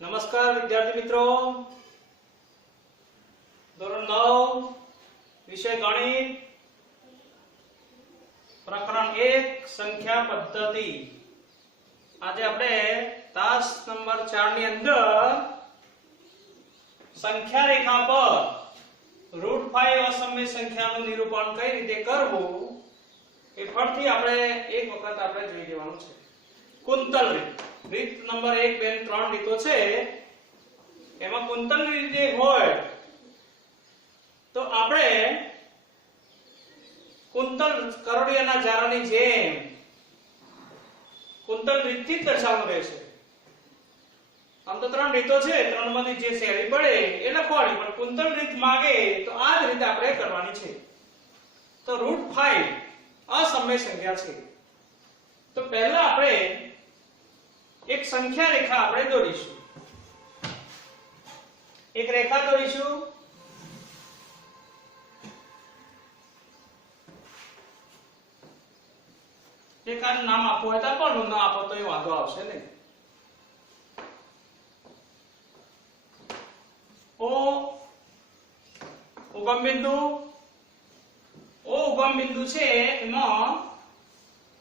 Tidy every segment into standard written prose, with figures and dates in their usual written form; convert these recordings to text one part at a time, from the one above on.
નમસ્કાર વિદ્યાર્થી મિત્રો, ધોરણ 9 વિષય ગણિત, પ્રકરણ 1 સંખ્યા પદ્ધતિ. આજે આપણે તાસ નંબર 4 ની અંદર સંખ્યા રેખા પર √5 અસમય સંખ્યાનું નિરૂપણ કઈ રીતે કરવું એ ફરીથી આપણે એક વખત આપણે જોઈ લેવાનું છે. કુંતલ રીત, રીત નંબર 1 2 3 રીતો છે. એમાં કુંતલ રીત જે હોય તો આપણે કુંતલ કરોડિયાના જાળાની જેમ કુંતલ રીતથી જ દર્શાવવાનું રહેશે. આમ તો 3 રીતો છે, 3 માંથી જે સહેલી પડે એ લખવાની, પણ કુંતલ રીત માંગે તો આ જ રીતે આપણે કરવાની છે. તો √5 અસમય સંખ્યા છે. તો પહેલા આપણે એક સંખ્યા રેખા આપણે દોરીશું. એક રેખા દોરીશું. રેખાનું નામ આપવું હોય તો આપવાનું, ના આપો તો એ વાંધો આવશે નહીં. ઓ ઉગમ બિંદુ, ઓ ઉગમ બિંદુ છે એમાં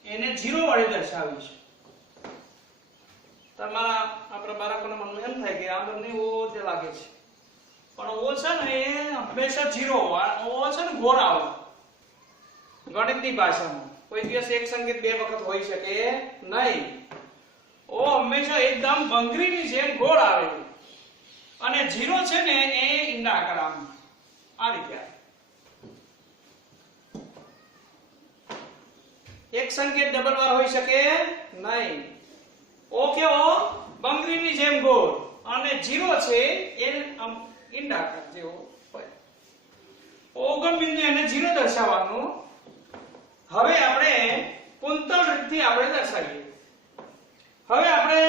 એને 0 વડે દર્શાવીશું. તમારા આપણા બાળકોના મનમાં એમ થાય કે આ બંને ઓ જે લાગે છે, પણ ઓ છે ને એ હંમેશા 0 ઓ છે ને ગોળ આવે. ગણિતની ભાષામાં કોઈ દિવસ એક સંકેત બે વખત હોઈ શકે નહીં. ઓ હંમેશા એકદમ ભંગરીની જેમ ગોળ આવે અને 0 છે ને એ ઈંડા આકાર આ રીતે આવે. એક સંકેત ડબલ વાર હોઈ શકે નહીં. ઓ કેવો બંગરીની જેમ ગોળ અને 0 છે એ ઈંડાકાર જેવો હોય. ઓગમ બિંદુ એને 0 દર્શાવવાનું. હવે આપણે કુંતલ રીતથી આપણે દર્શાવીએ. હવે આપણે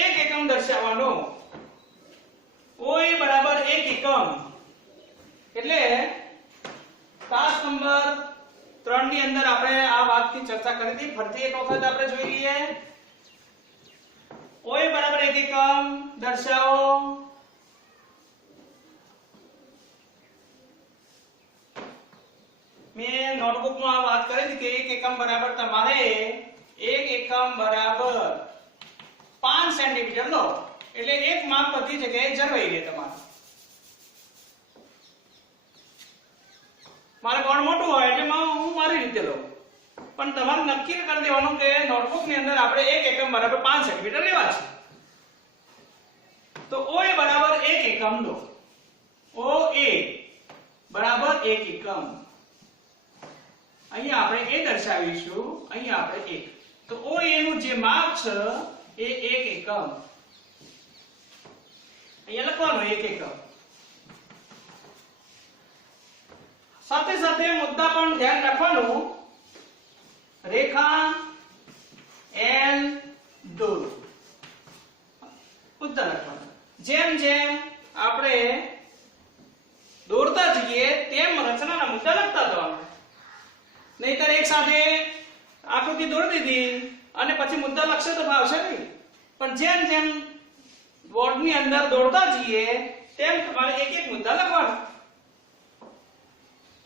એક એકમ દર્શાવવાનો. ઓ એ બરાબર 1 એકમ એટલે તાસ નંબર 3 ની અંદર આપણે આ વાતની ચર્ચા કરી હતી. ફરીથી એક વખત આપણે જોઈ લઈએ. ઓ એ બરાબર 1 એકમ દર્શાવો. મેં નોટબુકમાં આ વાત કરી હતી કે 1 એકમ બરાબર તમારે 1 એકમ બરાબર 5 સેન્ટીમીટર લો એટલે એક માપ બધી જગ્યાએ જળવાઈ રહે. તમારે મારે કોણ મોટું હોય એટલે હું મારી રીતે લઉં, પણ તમારે નક્કી કરી દેવાનું કે નોટબુક ની અંદર આપણે 1 એકમ બરાબર 5 સેન્ટીમીટર લેવા છે. તો ઓ એ બરાબર 1 એકમ લો. ઓ એ બરાબર 1 એકમ. અહીંયા આપણે એ દર્શાવીશું, અહીંયા આપણે 1. તો ઓ એ નું જે માપ છે એ 1 એકમ. અહીંયા લખવાનું 1 એકમ. સાથે સાથે મુદ્દા પણ ધ્યાન રાખવાનું. રેખા L દોરો. મુદ્દા લખવાના. જેમ જેમ આપણે દોરતા જઈએ તેમ રચનાના મુદ્દા લખતા જવાના. નહીતર એક સાથે આકૃતિ દોરી દીધી અને પછી મુદ્દા લખશે તો ભાવશે નહીં. પણ જેમ જેમ બોર્ડની અંદર દોડતા જઈએ તેમ તમારે એક એક મુદ્દા લખવાના.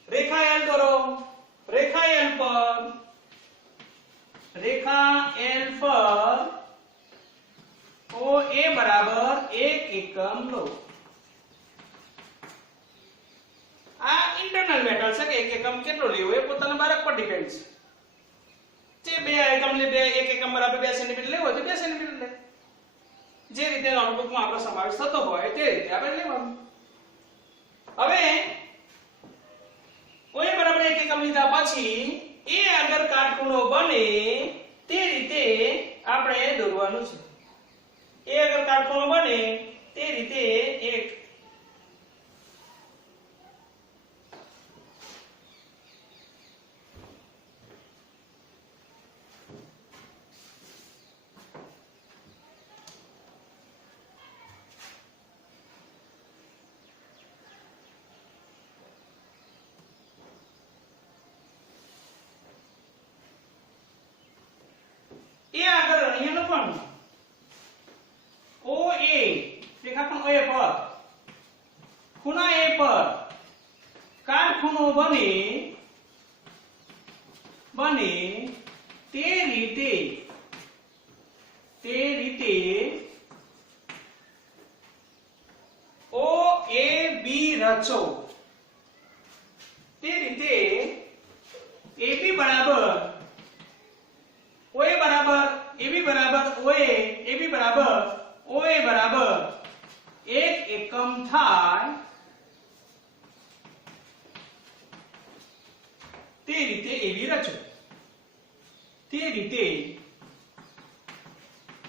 રેખા L દોરો. રેખા L પર ઓ એ બરાબર 1 એકમ લો. આ ઇન્ટરનલ મેટર છે કે 1 એકમ કેટલો લેવો એ પોતાના બાળક પર ડિપેન્ડ છે. જે 2 એકમ લે 1 એકમ બરાબર 2 સેન્ટીમીટર લેવો તો 2 સેન્ટીમીટર લે. જે રીતે નોટબુકમાં આપણો સમાવેશ થતો હોય તે રીતે આપણે લેવાનું. હવે ઓ એ બરાબર 1 એકમ લીધા પછી એ આગળ કાટખૂણો બને તે રીતે આપણે દોરવાનું છે. એ આગળ કાટખૂણો બને તે રીતે એક એ આગળ અહીંયા લખવાનું. ઓ એ એ પર ખૂણા એ પર કાટખૂણો બને તે રીતે ઓ એ બી રચો. તે રીતે AB બરાબર OA બરાબર AB બરાબર OA AB બરાબર OA બરાબર એક એકમ થાય તે રીતે AB રચો. તે રીતે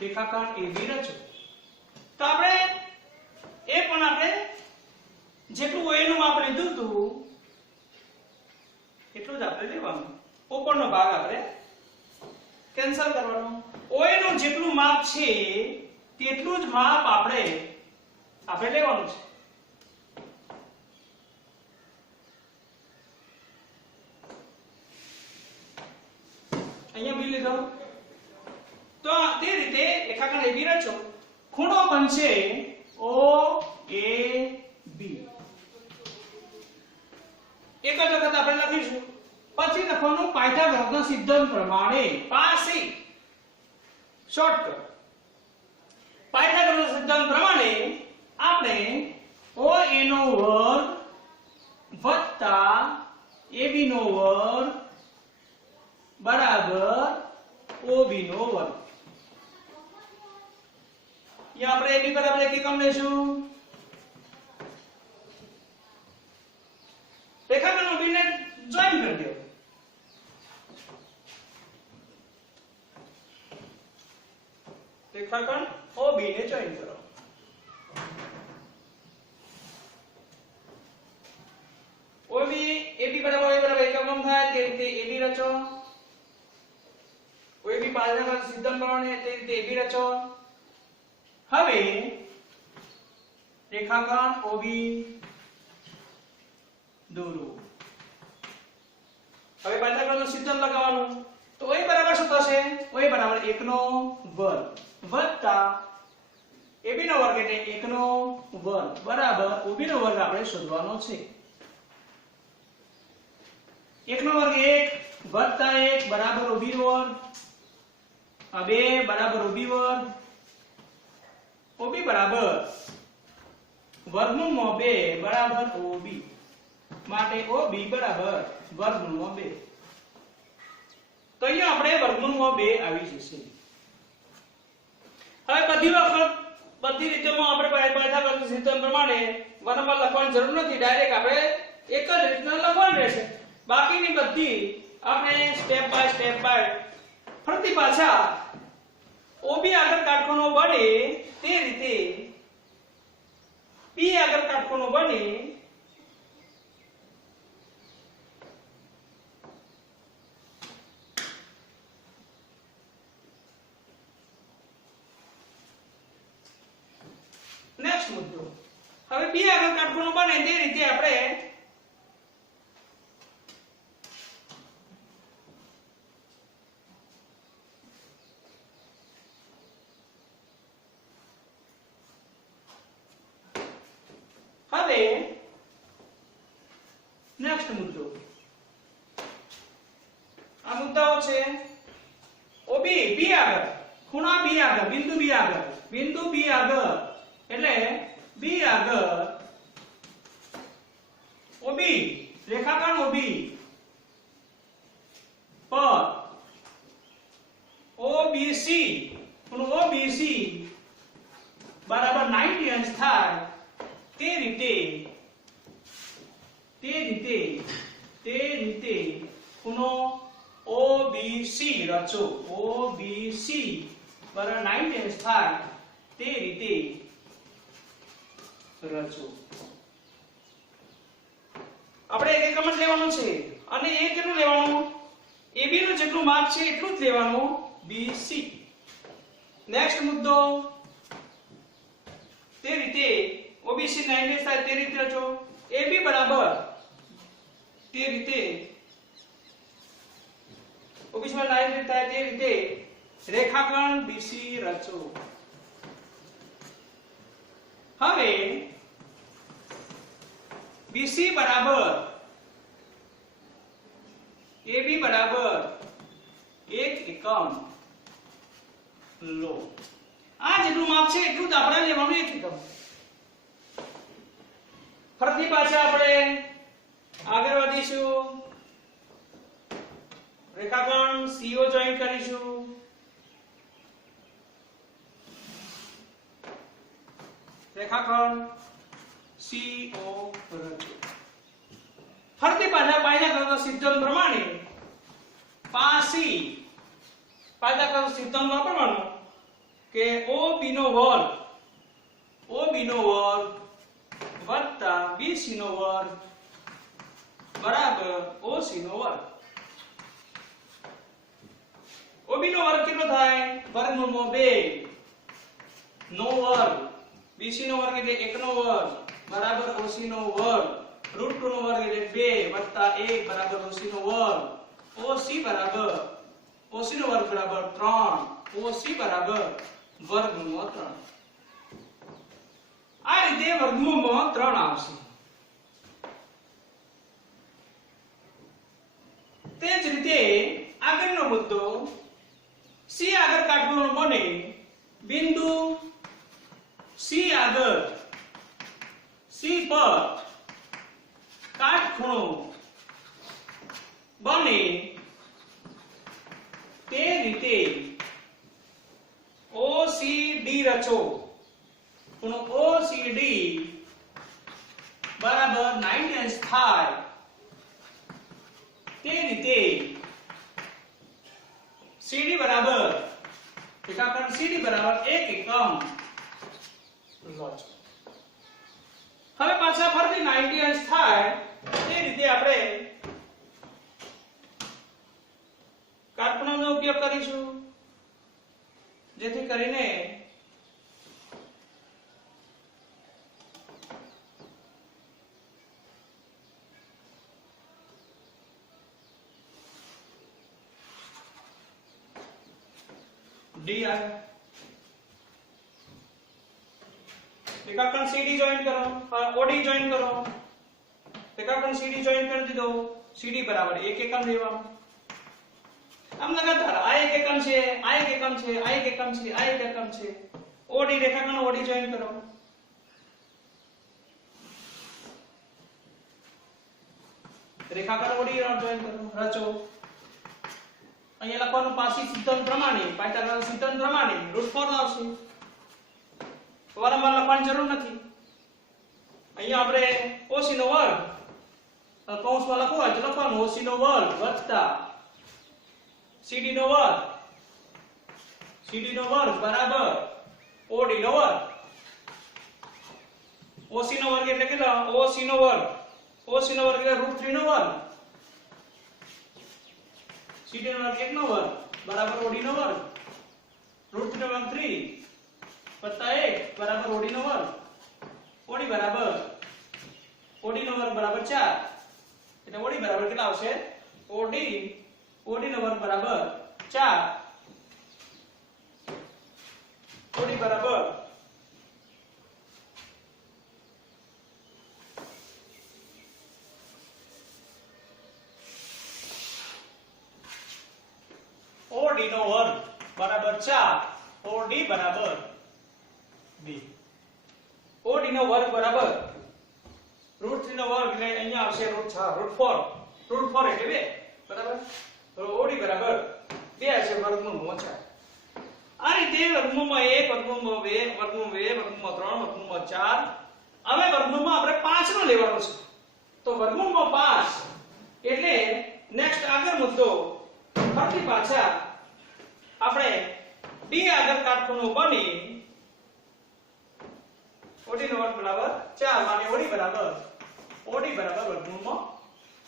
રેખાખંડ AB રચો. તો આપણે એ પણ આપણે જેટલું OA નું માપ લીધું હતું એટલું જ આપણે લેવાનું. ઉપરનો ભાગ આપણે કેન્સલ કરવાનો. OA નું જેટલું માપ છે તેટલું જ માપ આપણે લેવાનું છે. અહીંયા બી લીધો. તો તે રીતે રેખાખંડ AB રચો. ખૂણો બનશે OAB. એક જ વખત આપણે લખીશું. પછી લખવાનું પાયથાગોરસના સિદ્ધાંત પ્રમાણે. પાસી શોર્ટકટ. પાયથાગોરસના સિદ્ધાંત પ્રમાણે આપણે OA નો વર્ગ વત્તા AB નો વર્ગ બરાબર OB નો વર્ગ. અહીંયા આપણે AB બરાબર એક એકમ લેશું. રેખાખંડ OB ને જોઈન કરી દો. રેખાખંડ OB ને જોઈન કરો. OB AB બરાબર એક એકમ થાય તે રીતે AB રચો. OAB પાયથાગોરસ સિદ્ધાંત પ્રમાણે તે રીતે AB રચો. હવે રેખાખંડ OB દોરો. હવે પાયથાગોરસનો સિદ્ધાંત લગાવવાનો. તો OA બરાબર શું થશે? OA બરાબર 1 નો વર્ગ વત્તા AB નો વર્ગ એટલે 1 નો વર્ગ બરાબર OB નો વર્ગ આપણે શોધવાનો છે. 1 નો વર્ગ 1 વત્તા 1 બરાબર OB નો વર્ગ. આ 2 બરાબર OB વર્ગ. OB બરાબર વર્ગમૂળમાં 2 બરાબર OB. માટે OB બરાબર વર્ગમૂળમાં 2. તો અહીંયા આપણે વર્ગમૂળમાં 2 આવી જશે. હવે બધી રીતોમાં આપણે પાયથાગોરસ સિદ્ધાંત પ્રમાણે વારંવાર લખવાની જરૂર નથી. ડાયરેક્ટ આપણે એક જ રીતના લખવાનું રહેશે. બાકીની બધી આપણે સ્ટેપ બાય ફરતી પાછા OB આગળ કાટખૂણો બને તે રીતે P આગળ કાટખૂણો બને નેક્સ્ટ મુદ્દો. હવે P આગળ કાટખૂણો બને તે રીતે આપણે નેક્સ્ટ મુદ્દો. આ મુદ્દાઓ છે OB B આગળ ખૂણા B આગળ બિંદુ B આગળ એટલે B આગળ OB રેખાખંડ OB પર OBC ખૂણો OBC બરાબર 90 અંશ થાય તે રીતે ખૂણો OBC રચો. OBC બરાબર 90 અંશ થાય તે રીતે રચો. આપણે એક એકમ જ લેવાનું છે અને એ કેટલું લેવાનું? AB નું જેટલું માપ છે એટલું જ લેવાનું. BC. નેક્સ્ટ મુદ્દો. તે રીતે OBC 90 થાય તે રીતે રચો. AB બરાબર તે રીતે OBC 90 થાય તે રીતે રેખાખંડ BC રચો. હવે BC બરાબર AB બરાબર 1 એકમ લો. આ જેટલું માપ છે એટલું જ આપણે લેવાનું 1 એકમ. ફરીથી પાછા આપણે આગળ વધીશું. રેખાખંડ CO જોઈન કરીશું. રેખાખંડ CO રચો. ફરીથી પાછા પાયદાકરના સિદ્ધાંત પ્રમાણે પાસી પાયદાકરના સિદ્ધાંત વાપરવાનો કે OB નો વર્ગ વત્તા BC નો વર્ગ બરાબર OC નો વર્ગ. OB નો વર્ગ કેટલો થાય? વર્ગમૂળમાં 2 નો વર્ગ, BC નો વર્ગ એટલે 1 નો વર્ગ બરાબર OC નો વર્ગ, √2 નો વર્ગ એટલે 2 વત્તા 1 બરાબર OC નો વર્ગ. OC બરાબર OC નો વર્ગ બરાબર 3, OC બરાબર વર્ગમૂળમાં 3. આ રીતે વર્ગમૂળમાં 3 આવશે. તે જ રીતે આગળનો મુદ્દો C આગળ કાટખૂણો બને બિંદુ C આગળ C પર કાટખૂણો બને તે રીતે OCD રચો. ખૂણો OCD બરાબર 90 અંશ થાય તે રીતે CD બરાબર રેખાખંડ CD બરાબર 1 એકમ લો. હવે પાછા ફરીથી 90 અંશ થાય તે રીતે આપણે કાટખૂણાનો ઉપયોગ કરીશું જેથી કરીને D આવે. રેખાખંડ CD જોઈન કરો, OD જોઈન કરો. રેખાખંડ CD જોઈન કરી દીધો. CD બરાબર 1 એકમ લેવાનું. આમ લગાતાર આ 1 એકમ છે, આ 1 એકમ છે, આ 1 એકમ છે, આ 1 એકમ છે. OD રેખાખંડ OD જોઈન કરો. રેખાખંડ OD જોઈન કરો, રચો. અહીંયા લખવાનું પાસી સિદ્ધાંત પ્રમાણે પાયથાગોરસ સિદ્ધાંત પ્રમાણે √4 આવશે. વારંવાર લખવાની જરૂર નથી. અહીંયા આપણે OC નો વર્ગ કૌંસમાં લખવું હોય તો લખવાનું OC નો વર્ગ વત્તા CD નો વર્ગ બરાબર OD નો વર્ગ. OC નો વર્ગ એટલે કેટલો? OC નો વર્ગ એટલે √3 નો વર્ગ. CD નો વર્ગ 1 નો વર્ગ બરાબર OD નો વર્ગ. √3 નો વર્ગ 3 વત્તા 1 બરાબર OD નો વર્ગ. OD નો વર્ગ બરાબર 4. એટલે OD બરાબર કેટલા આવશે? OD નો વર્ગ બરાબર 4. OD બરાબર OD નો વર્ગ બરાબર 4. OD બરાબર 2. OD નો વર્ગ બરાબર √3 નો વર્ગ એટલે અહીંયા આવશે √4 એટલે 2 બરાબર. તો OD બરાબર 2 છે વર્ગમૂળમાં 4. આ રીતે વર્ગમૂળમાં 1 વર્ગમૂળમાં 2 વર્ગમૂળમાં 3 વર્ગમૂળમાં 4. હવે વર્ગમૂળમાં આપણે 5 નો લેવાનો છે. તો વર્ગમૂળમાં 5 એટલે નેક્સ્ટ આગળ મુદ્દો ફરીથી પાછા આપણે D આગળ કાટખૂણો બની OD નો વર્ગ બરાબર 4 માટે OD બરાબર વર્ગમૂળમાં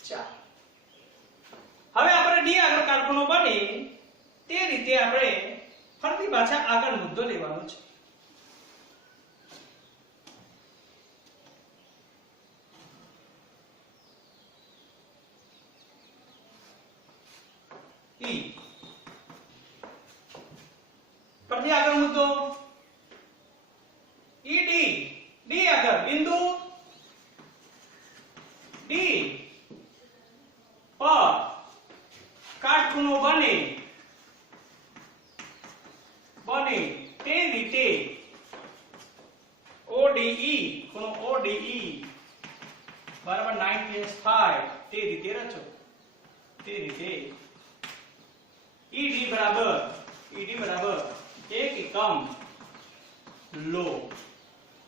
4. હવે આપણે D આગળ કાટખૂણો બની તે રીતે આપણે ફરીથી પાછા આગળ મુદ્દો લેવાનો છે. E ફરીથી આગળ મુદ્દો ED તે રીતે ODE ખૂણો ODE બરાબર 90 થાય તે રીતે રચો. તે રીતે ED બરાબર 1 એકમ લો.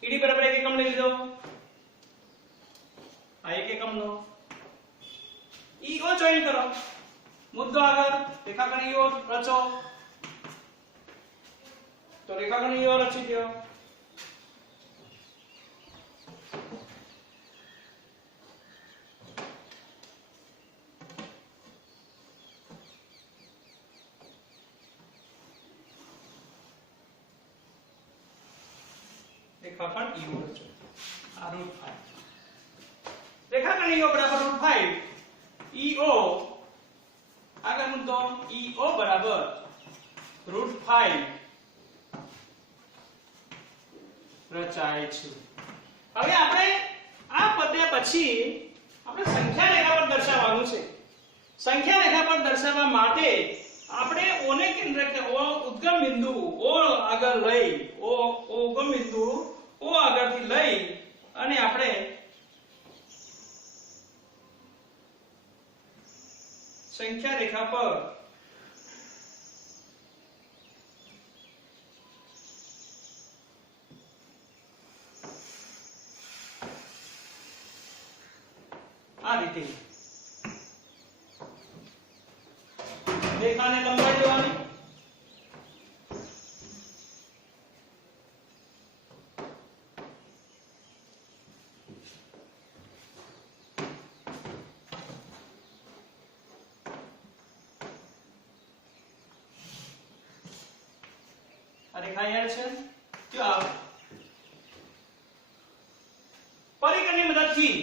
ED બરાબર 1 એકમ લઈ લીધો. આ 1 એકમ નો EO જોઈન કરો. મુદ્દો આગળ રેખાખંડ EO રચો. તો રેખાખંડ EO રચી દો. રેખાખંડ EO રચો. આ √5 રેખાખંડ EO બરાબર √5. EO આગળ મુદ્દો EO બરાબર √5 રચાય છે. હવે આપણે આ પદ્ય પછી આપણે સંખ્યા રેખા પર દર્શાવવાનું છે. સંખ્યા રેખા પર દર્શાવવા માટે આપણે O ને કેન્દ્ર ઉદ્ગમ બિંદુ O આગળ લઈ ઉગમ બિંદુ O આગળથી લઈ અને આપણે સંખ્યા રેખા પર આ રીતે રેખાને લંબાઈ દેવાની. આ રેખા યાર છે તો આ પરિકરની મદદથી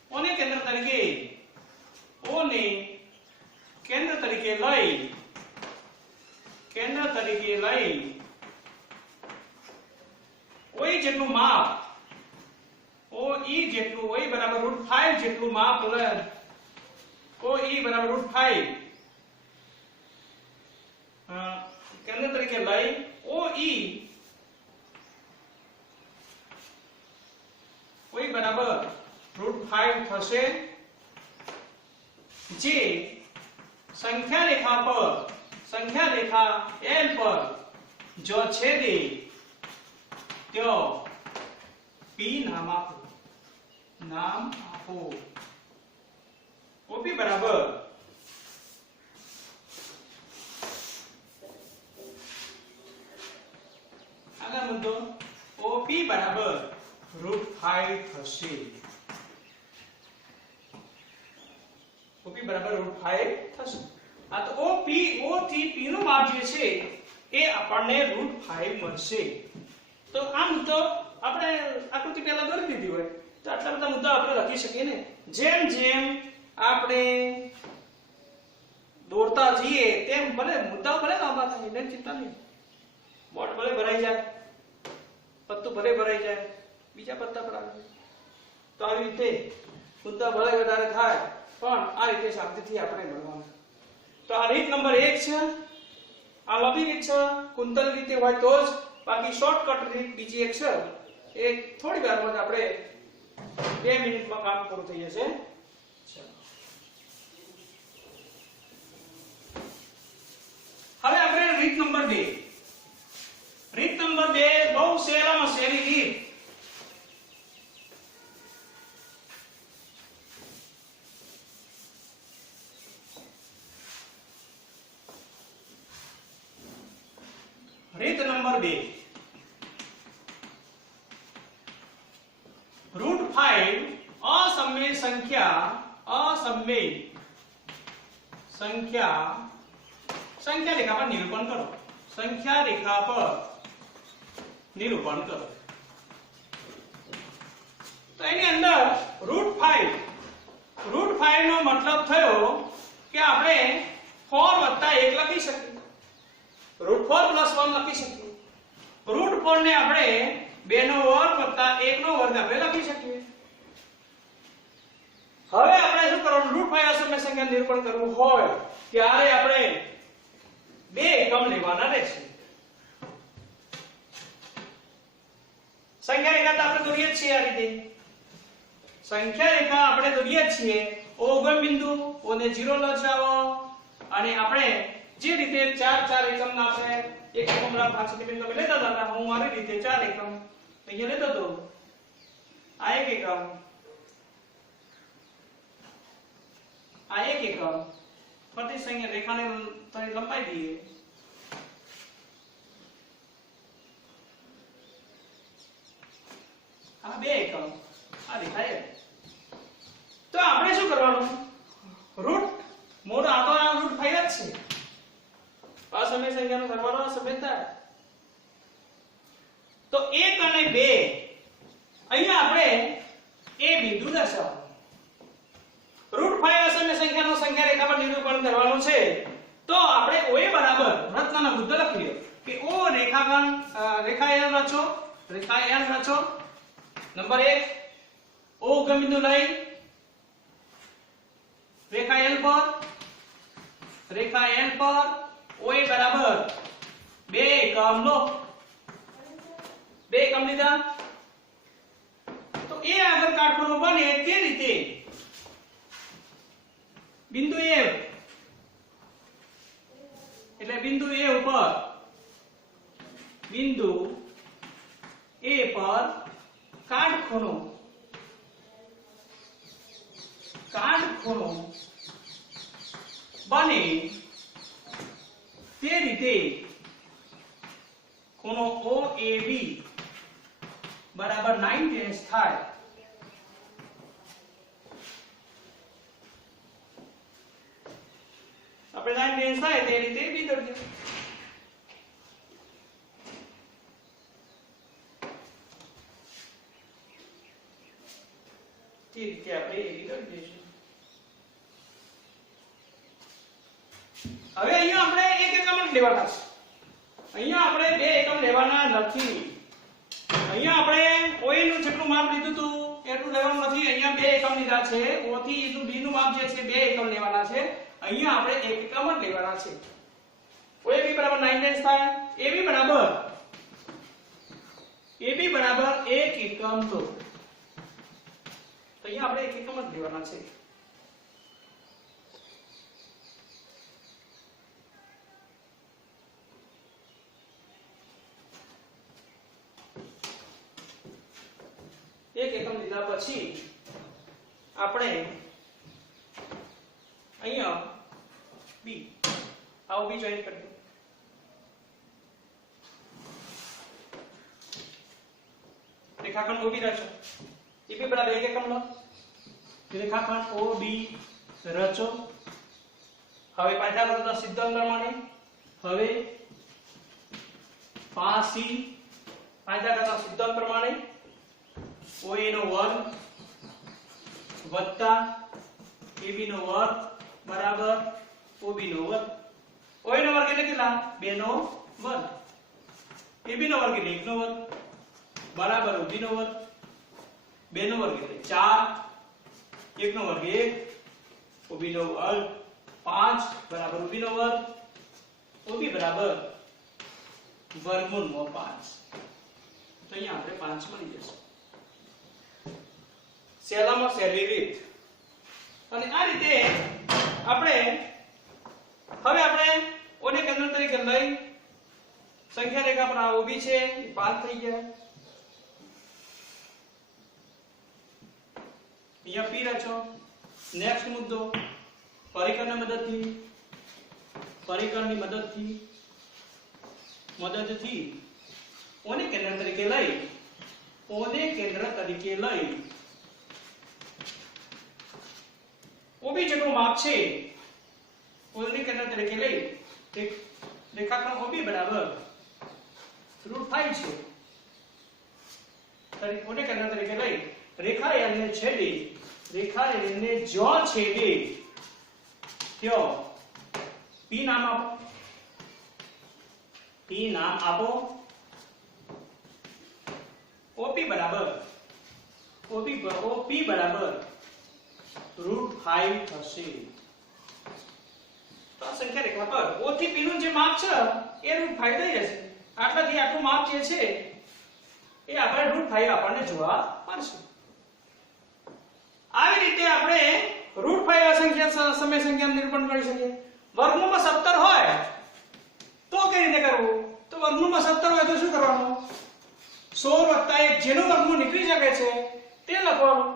ઓને કેન્દ્ર તરીકે લઈ OE જેટલું માપ OE બરાબર √5 જેટલું માપ OE બરાબર √5 કેન્દ્ર તરીકે લઈ OE બરાબર √5 થશે, જે સંખ્યા રેખા L પર જો છેદે ત્યો P નામ આપો. OP બરાબર આગળ મુદ્દો OP બરાબર √5 થશે. OP બરાબર √5 થશે. આ તો O થી P નું માપ જે છે એ આપણને √5 મળશે. તો આ મુદ્દો આપણે આકૃતિ પહેલા દોરી દીધી હોય તો આટલા બધા મુદ્દા આપણે લખી શકીએ ને. જેમ જેમ આપણે દોરતા જઈએ તેમ ભલે મુદ્દાઓ ભલે લાંબા થાય એટલે ચિંતા નહીં. બોર્ડ ભલે ભરાઈ જાય, પત્તું ભલે ભરાઈ જાય, બીજા પત્તા પર આવે. તો આવી રીતે મુદ્દા ભલે વધારે થાય પણ આ રીતે શાંતિથી આપણે ભણવાનું. તો આ રીત નંબર 1 છે. આ લાંબી રીત છે, કુંતલ રીતે હોય તો જ. બાકી શોર્ટકટ રીત બીજી એક છે, એ થોડી વારમાં જ આપણે 2 મિનિટમાં કામ પૂરું થઈ જશે. હવે આપણે રીત નંબર 2. રીત નંબર 2 બહુ સહેલામાં સહેલી રીત. રીત નંબર 2 √5 અસમય સંખ્યા રેખા પર નિરૂપણ કરો. સંખ્યા રેખા પર નિરૂપણ કરો. તો એની અંદર √5 નો મતલબ થયો કે આપણે 4 + 1 લખી શકીએ. √4 + 1 લખી શકીએ. √4 ને આપણે 2 નો વર્ગ + 1 નો વર્ગ આપણે લખી શકીએ. હવે આપણે શું શું કરવાનું રૂટ 5 અસમય સંખ્યા નિરૂપણ કરવું હોય ત્યારે આપણે બે એકમ લેવાના રહેશે. સંખ્યા રેખા તો આપણે દોરીએ જ છીએ આ રીતે. સંખ્યા રેખા આપણે દોરીએ જ છીએ. O ઉગમ બિંદુ O ને 0 લગાવો અને આપણે જે રીતે 4 એકમ ના આપણે એક એકમના 5 સેન્ટીમીટર લેતા હતા હું મારી રીતે 4 એકમ અહીંયા લેતો હતો. આ એક એકમ, આ એક એકમ ફરતી સંખ્યા રેખાને થોડી લંબાઈ દઈએ. આ બે એકમ આ દેખાય. તો આપણે શું કરવાનું રૂટ મોટો આ તો આ રૂટ 5 જ છે. અસમય સંખ્યાનો સરવાળો અસમય થાય. તો 1 અને 2 અહીંયા આપણે એ બિંદુ દર્શાવો. રૂટ 5 અસમય સંખ્યાનો સંખ્યા રેખા પર નિરૂપણ કરવાનું છે. તો આપણે OA બરાબર રચનાનો મુદ્દો લખી લો કે O રેખાખંડ રેખા L રચો, રેખા L રચો. નંબર 1 O ઉગમ બિંદુ લઈ રેખા L પર, રેખા L પર OA બરાબર 2 એકમ લો. 2 એકમ લીધા. તો એ આગળ કાટખૂણો બને તે રીતે બિંદુ A એટલે બિંદુ A ઉપર બિંદુ A પર કાટખૂણો બને તે રીતે ખૂણો OAB બરાબર 90 થાય. આપણે 90 થાય તે રીતે બી દોરજો. તે રીતે આપણે એ બી દોરી દઈશું. હવે અહીંયા આપણે એક એકમ જ લેવાના છે. અહીંયા આપણે બે એકમ લેવાના નથી. અહીંયા આપણે OA નું જેટલું માપ લીધું હતું એટલું લેવાનું નથી. અહીંયા બે એકમ લીધા છે. O થી એનું B નું માપ જે છે બે એકમ લેવાના છે. અહીંયા આપણે એક એકમ જ લેવાના છે. OAB બરાબર 9 થાય. AB બરાબર 1 એકમ લો. તો અહીંયા આપણે એક એકમ જ લેવાના છે. એક એકમ લીધા પછી આપણે અહીંયા B આવો B જોઈન કરી દો. રેખાખંડ OB રચો. AB બરાબર 1 એકમ લો. રેખાખંડ OB રચો. હવે પાયથાગોરસના સિદ્ધાંત પ્રમાણે હવે 5C પાયથાગોરસના સિદ્ધાંત પ્રમાણે OA નો વર્ગ વત્તા AB નો વર્ગ બરાબર OB નો વર્ગ. OA નો વર્ગ એટલે કેટલા? 2 નો વર્ગ. AB નો વર્ગ એટલે 1 નો વર્ગ બરાબર OB નો વર્ગ. 2 નો વર્ગ એટલે 4, 1 નો વર્ગ 1, OB નો વર્ગ 5 બરાબર OB નો વર્ગ. OB બરાબર વર્ગમૂળ 5. તો અહીંયા આપણે 5 મળી જશે. સહેલામાં સહેલી રીત. અને આ રીતે આપણે હવે આપણે ઓને કેન્દ્ર તરીકે લઈ સંખ્યા રેખા પર આ OB છે એ 5 થઈ ગયા. અહીંયા P રચો. નેક્સ્ટ મુદ્દો પરિકરની મદદથી ઓને કેન્દ્ર તરીકે લઈ OB જેટલું માપ છે ઓને કેન્દ્ર તરીકે લઈ રેખાખંડ OB બરાબર √5 છે. ઓને કેન્દ્ર તરીકે લઈ રેખા L ને છેદે જો છેદે ત્યો P નામ આપો. OP બરાબર √5 થશે. તો આ સંખ્યા રેખા પર O થી P નું જે માપ છે એ √5 થઈ જશે. આટલાથી આટલું માપ જે છે એ આપણે √5 આપણને જોવા મળશે. આવી રીતે આપણે √5 અસંખ્ય સમય સંખ્યાનું નિરૂપણ કરી શકીએ. વર્ગમૂળમાં 17 હોય તો કઈ રીતે કરવું? તો વર્ગમૂળમાં 17 હોય તો શું કરવાનું? 16 + 1 જેનું વર્ગમૂળ નીકળી શકે છે તે લખવાનું.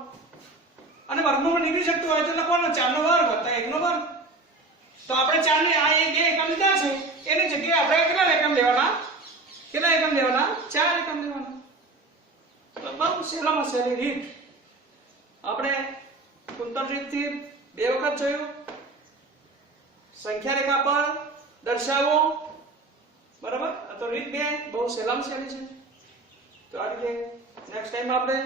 અને વર્ગમૂળ નીકળી શકતું હોય તો લખવાનું 4 નો વર્ગ + 1 નો વર્ગ. તો આપણે 4 ને આ બે એકમ લીધા છે એની જગ્યાએ આપણે કેટલા એકમ લેવાના? 4 એકમ લેવાના. તો બહુ સહેલામાં સહેલી રીત આપણે કુંતલ રીતથી બે વખત જોયું. સંખ્યા રેખા પર દર્શાવો, બરાબર? તો રીત 2 બહુ સહેલામાં સહેલી છે. તો આ રીતે નેક્સ્ટ ટાઈમ આપણે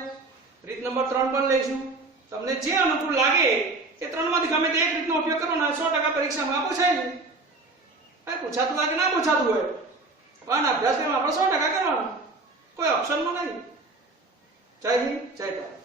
રીત નંબર 3 પર લઈશું. તમને જે અનુકૂળ લાગે એ ત્રણમાંથી ગમે તે એક રીતનો ઉપયોગ કરવાનો. 100% પરીક્ષામાં પૂછાય છે. ભાઈ પૂછાતું લાગે ના પૂછાતું હોય પણ અભ્યાસ આપણે 100% કરવાનો, કોઈ ઓપ્શનમાં નહીં. જય હિન્દ, જય ભારત.